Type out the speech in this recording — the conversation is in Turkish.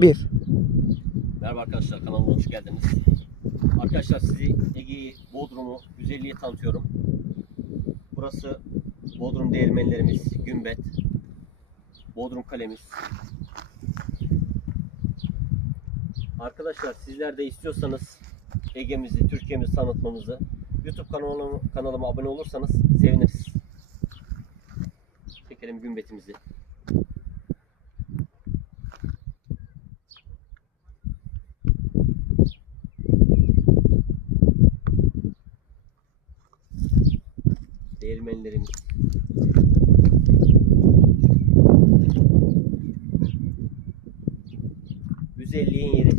Bir. Merhaba arkadaşlar kanalıma hoş geldiniz. Arkadaşlar sizi Ege'yi, Bodrum'u, güzelliği tanıtıyorum. Burası Bodrum değirmenlerimiz, Gümbet, Bodrum kalemiz. Arkadaşlar sizler de istiyorsanız Ege'mizi, Türkiye'mizi tanıtmamızı YouTube kanalıma, kanalıma abone olursanız seviniriz. Çekelim Gümbet'imizi. Değirmenlerimiz. Güzelliğin yeri.